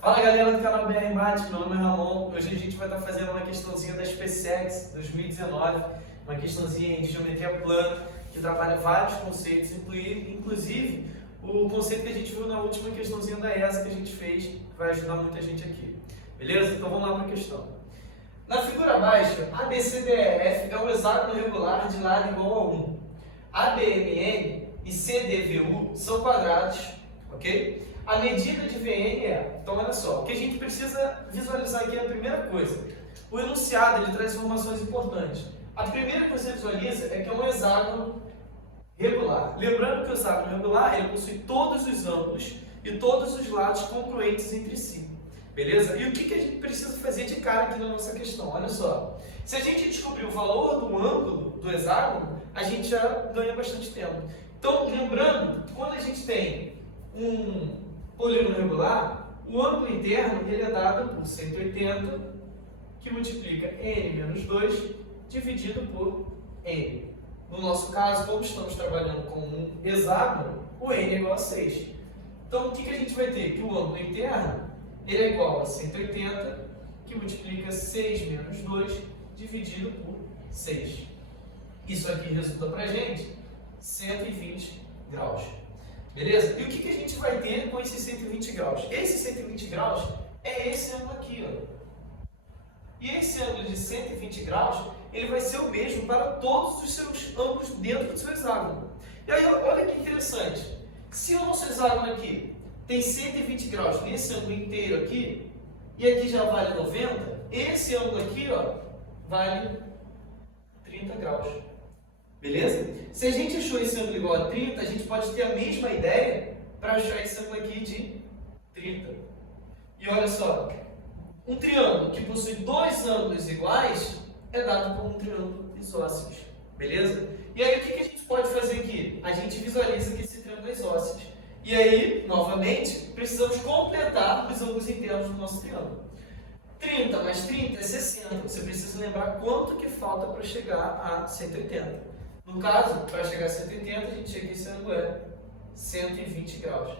Fala galera do canal BR Mate, meu nome é Ramon. Hoje a gente vai estar fazendo uma questãozinha da SpaceX 2019, uma questãozinha de geometria plana que trabalha vários conceitos, inclusive o conceito que a gente viu na última questãozinha da ESA que a gente fez, que vai ajudar muita gente aqui. Beleza? Então vamos lá para a questão. Na figura abaixo, ABCDEF é um hexágono regular de lado igual a 1. ABMN e CDVU são quadrados, ok? A medida de VN é, então olha só, o que a gente precisa visualizar aqui é a primeira coisa. O enunciado ele traz informações importantes. A primeira que você visualiza é que é um hexágono regular. Lembrando que o hexágono regular ele possui todos os ângulos e todos os lados congruentes entre si. Beleza? E o que a gente precisa fazer de cara aqui na nossa questão? Olha só. Se a gente descobrir o valor do ângulo do hexágono, a gente já ganha bastante tempo. Então, lembrando, quando a gente tem um polígono regular, o ângulo interno ele é dado por 180, que multiplica n menos 2, dividido por n. No nosso caso, como estamos trabalhando com um hexágono, o n é igual a 6. Então, o que a gente vai ter? Que o ângulo interno ele é igual a 180, que multiplica 6 menos 2, dividido por 6. Isso aqui resulta para a gente 120 graus. Beleza? E o que a gente vai ter com esses 120 graus? Esse 120 graus é esse ângulo aqui, ó. E esse ângulo de 120 graus, ele vai ser o mesmo para todos os seus ângulos dentro do seu hexágono. E aí, olha que interessante. Se o nosso hexágono aqui tem 120 graus nesse ângulo inteiro aqui, e aqui já vale 90, esse ângulo aqui, ó, vale 30 graus. Beleza? Se a gente achou esse ângulo igual a 30, a gente pode ter a mesma ideia para achar esse ângulo aqui de 30. E olha só, um triângulo que possui dois ângulos iguais é dado por um triângulo isósceles. Beleza? E aí o que a gente pode fazer aqui? A gente visualiza que esse triângulo é isósceles. E aí, novamente, precisamos completar os ângulos internos do nosso triângulo. 30 mais 30 é 60. Você precisa lembrar quanto que falta para chegar a 180. No caso, para chegar a 180, a gente chega que esse ângulo é 120 graus.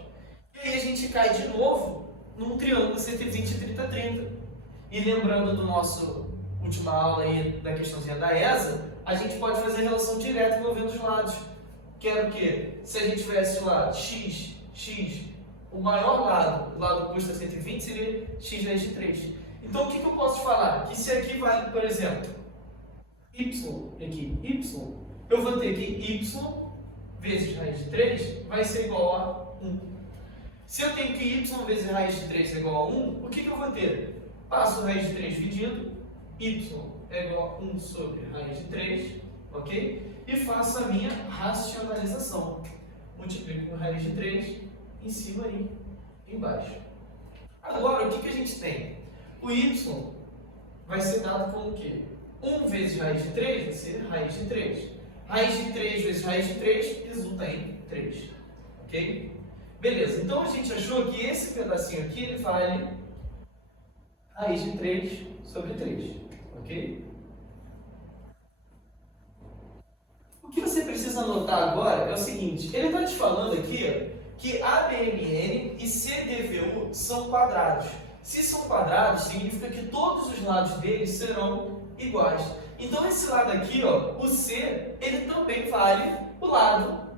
E aí a gente cai de novo num triângulo 120, 30, 30. E lembrando do nosso última aula aí, da questãozinha da ESA, a gente pode fazer relação direta envolvendo os lados. Que era o quê? Se a gente tivesse o lado x, o maior lado, o lado oposto a 120, seria x vezes de 3. Então, o que eu posso falar? Que se aqui vale, por exemplo, y, aqui, y, eu vou ter que y vezes raiz de 3 vai ser igual a 1. Se eu tenho que y vezes raiz de 3 é igual a 1, o que eu vou ter? Passo raiz de 3 dividido, y é igual a 1 sobre raiz de 3, ok? E faço a minha racionalização. Multiplico com raiz de 3 em cima e embaixo. Agora, o que a gente tem? O y vai ser dado como o quê? 1 vezes raiz de 3 vai ser raiz de 3. Raiz de 3 vezes raiz de 3 resulta em 3. Ok? Beleza, então a gente achou que esse pedacinho aqui ele vale raiz de 3 sobre 3. Ok? O que você precisa anotar agora é o seguinte: ele está te falando aqui ó, que ABMN e CDVU são quadrados. Se são quadrados, significa que todos os lados deles serão iguais. Então, esse lado aqui, ó, o C, ele também vale o lado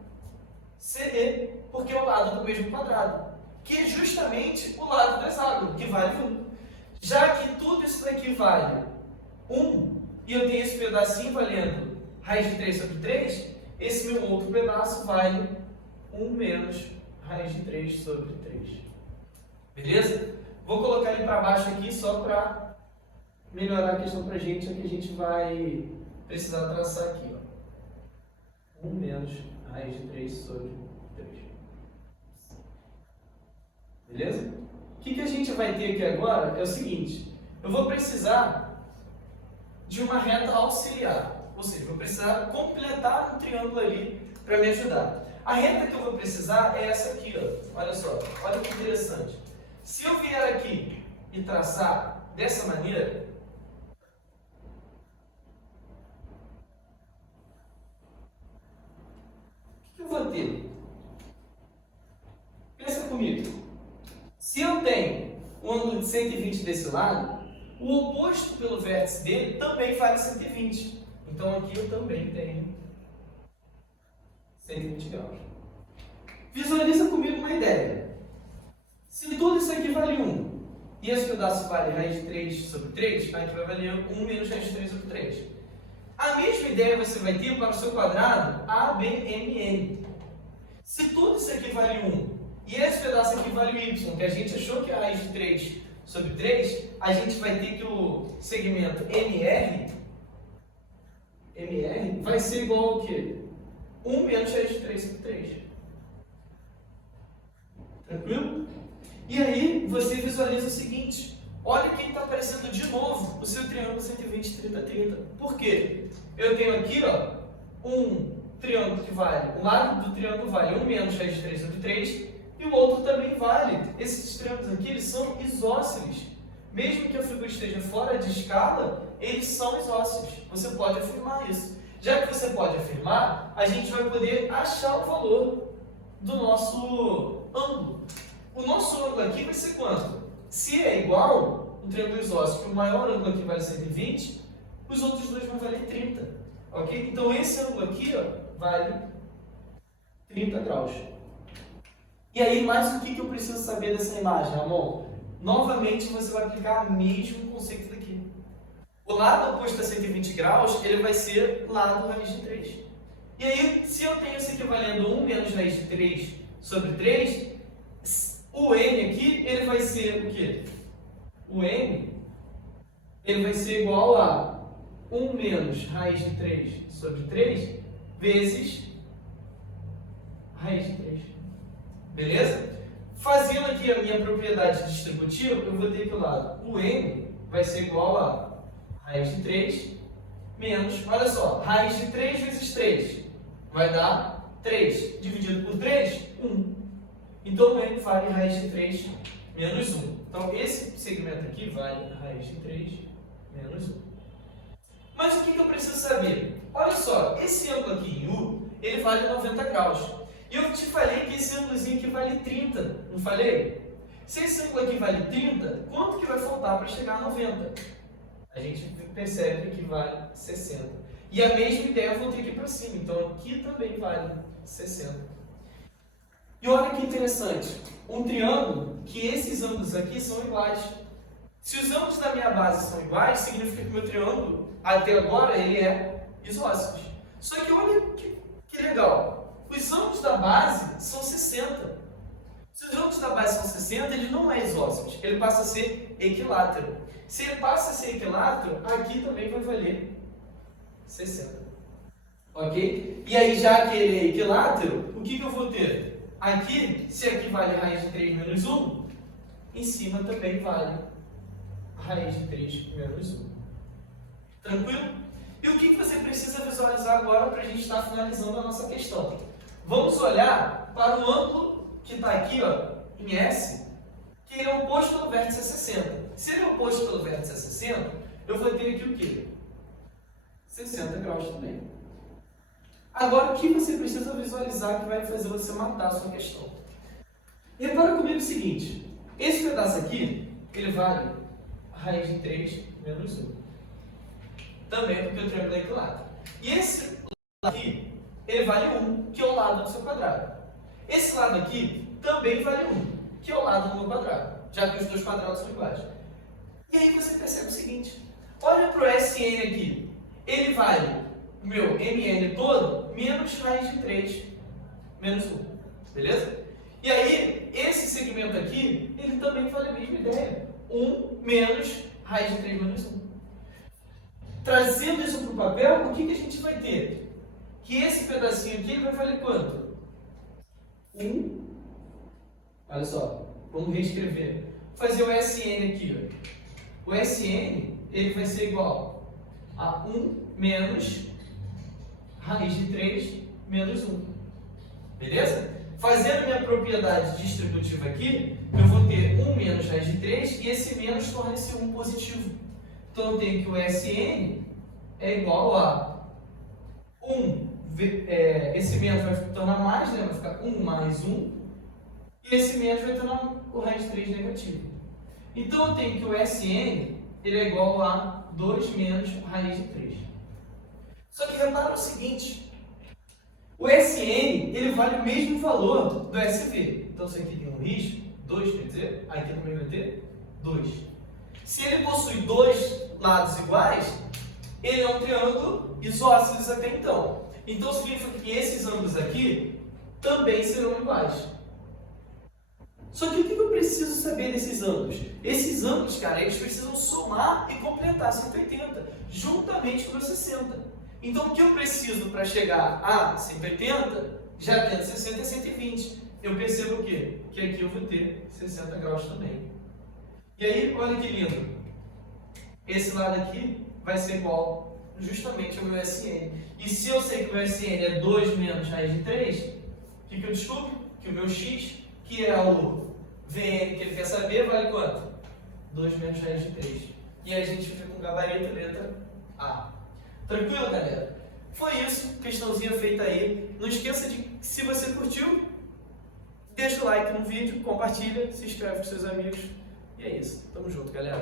CD, porque é o lado do mesmo quadrado, que é justamente o lado do hexágono, que vale 1. Já que tudo isso daqui vale 1, e eu tenho esse pedacinho valendo raiz de 3 sobre 3, esse meu outro pedaço vale 1 menos raiz de 3 sobre 3. Beleza? Vou colocar ele para baixo aqui só para melhorar a questão para a gente, é que a gente vai precisar traçar aqui. Ó. 1 menos raiz de 3 sobre 3. Beleza? O que a gente vai ter aqui agora é o seguinte: eu vou precisar de uma reta auxiliar, ou seja, vou precisar completar um triângulo ali para me ajudar. A reta que eu vou precisar é essa aqui, ó. Olha só, olha que interessante. Se eu vier aqui e traçar dessa maneira, o que eu vou ter? Pensa comigo. Se eu tenho um o ângulo de 120 desse lado, o oposto pelo vértice dele também vale 120. Então aqui eu também tenho 120 graus. Visualiza comigo uma ideia. Se tudo isso aqui vale 1, e esse pedaço vale raiz de 3 sobre 3, aqui vai valer 1 menos raiz de 3 sobre 3. A mesma ideia você vai ter para o seu quadrado ABMN. Se tudo isso aqui vale 1, e esse pedaço aqui vale y, que a gente achou que é a raiz de 3 sobre 3, a gente vai ter que o segmento MR vai ser igual ao quê? 1 menos raiz de 3 sobre 3. Tranquilo? E aí você visualiza o seguinte. Olha quem está aparecendo de novo o seu triângulo 120, 30, 30. Por quê? Eu tenho aqui um triângulo que vale, o lado do triângulo vale 1 menos raiz de 3 sobre 3, e o outro também vale. Esses triângulos aqui, eles são isósceles. Mesmo que a figura esteja fora de escala, eles são isósceles. Você pode afirmar isso. Já que você pode afirmar, a gente vai poder achar o valor do nosso ângulo. O nosso ângulo aqui vai ser quanto? Se é igual, um triângulo isósceles, que o maior ângulo aqui vale 120, os outros dois vão valer 30. Ok? Então esse ângulo aqui vale 30 graus. E aí, mais o que eu preciso saber dessa imagem, Ramon? Novamente, você vai aplicar o mesmo conceito daqui. O lado oposto a 120 graus, ele vai ser lado raiz de 3. E aí, se eu tenho esse aqui valendo 1 menos raiz de 3 sobre 3, o n aqui, ele vai ser o quê? O n, ele vai ser igual a 1 menos raiz de 3 sobre 3 vezes raiz de 3. Beleza? Fazendo aqui a minha propriedade distributiva, eu vou ter que o lado, o n vai ser igual a raiz de 3 menos, olha só, raiz de 3 vezes 3 vai dar 3, dividido por 3, 1. Então, o n vale raiz de 3 menos 1. Então, esse segmento aqui vale raiz de 3 menos 1. Mas o que eu preciso saber? Olha só, esse ângulo aqui em U, ele vale 90 graus. E eu te falei que esse ângulozinho aqui vale 30, não falei? Se esse ângulo aqui vale 30, quanto que vai faltar para chegar a 90? A gente percebe que aqui vale 60. E a mesma ideia eu vou ter aqui para cima, então aqui também vale 60. E olha que interessante, um triângulo que esses ângulos aqui são iguais. Se os ângulos da minha base são iguais, significa que o meu triângulo, até agora, ele é isósceles. Só que olha que legal. Os ângulos da base são 60. Se os ângulos da base são 60, ele não é isósceles, ele passa a ser equilátero. Se ele passa a ser equilátero, aqui também vai valer 60. Ok? E aí, já que ele é equilátero, o que eu vou ter? Aqui, se aqui vale raiz de 3 menos 1, em cima também vale raiz de 3 menos 1. Tranquilo? E o que você precisa visualizar agora para a gente estar finalizando a nossa questão? Vamos olhar para o ângulo que está aqui em S, que ele é oposto pelo vértice a 60. Se ele é oposto pelo vértice a 60, eu vou ter aqui o quê? 60 graus também. Agora, o que você precisa visualizar que vai fazer você matar a sua questão? Repara comigo o seguinte, esse pedaço aqui, ele vale raiz de 3 menos 1. Também porque o triângulo é equilátero. E esse lado aqui, ele vale 1, que é o lado do seu quadrado. Esse lado aqui também vale 1, que é o lado do meu quadrado, já que os dois quadrados são iguais. E aí você percebe o seguinte, olha para o SN aqui, ele vale o meu MN todo menos raiz de 3 menos 1, beleza? E aí, esse segmento aqui, ele também vale a mesma ideia, 1 menos raiz de 3 menos 1. Trazendo isso para o papel, o que a gente vai ter? Que esse pedacinho aqui vai valer quanto? 1. Olha só, vamos reescrever. Fazer o SN aqui. O SN, ele vai ser igual a 1 menos raiz de 3 menos 1. Beleza? Fazendo minha propriedade distributiva aqui, eu vou ter 1 menos raiz de 3 e esse menos torna esse 1 positivo. Então eu tenho que o SN é igual a 1, esse menos vai tornar mais, né? Vai ficar 1 mais 1, e esse menos vai tornar o raiz de 3 negativo. Então eu tenho que o SN ele é igual a 2 menos raiz de 3. Só que repara o seguinte, o SN ele vale o mesmo valor do SV. Então se aqui tem um risco, 2 quer dizer, aqui também vai ter 2. Se ele possui dois lados iguais, ele é um triângulo isósceles até então. Então significa que esses ângulos aqui também serão iguais. Só que o que eu preciso saber desses ângulos? Esses ângulos, cara, eles precisam somar e completar 180, juntamente com os 60. Então, o que eu preciso para chegar a 180, já tendo 60 é 120. Eu percebo o quê? Que aqui eu vou ter 60 graus também. E aí, olha que lindo. Esse lado aqui vai ser igual justamente ao meu SN. E se eu sei que o meu SN é 2 menos raiz de 3, o que eu descubro? Que o meu x, que é o VN que ele quer saber, vale quanto? 2 menos raiz de 3. E aí a gente fica com gabarito letra A. Tranquilo, galera? Foi isso, questãozinha feita aí. Não esqueça de, se você curtiu, deixa o like no vídeo, compartilha, se inscreve com seus amigos. E é isso. Tamo junto, galera.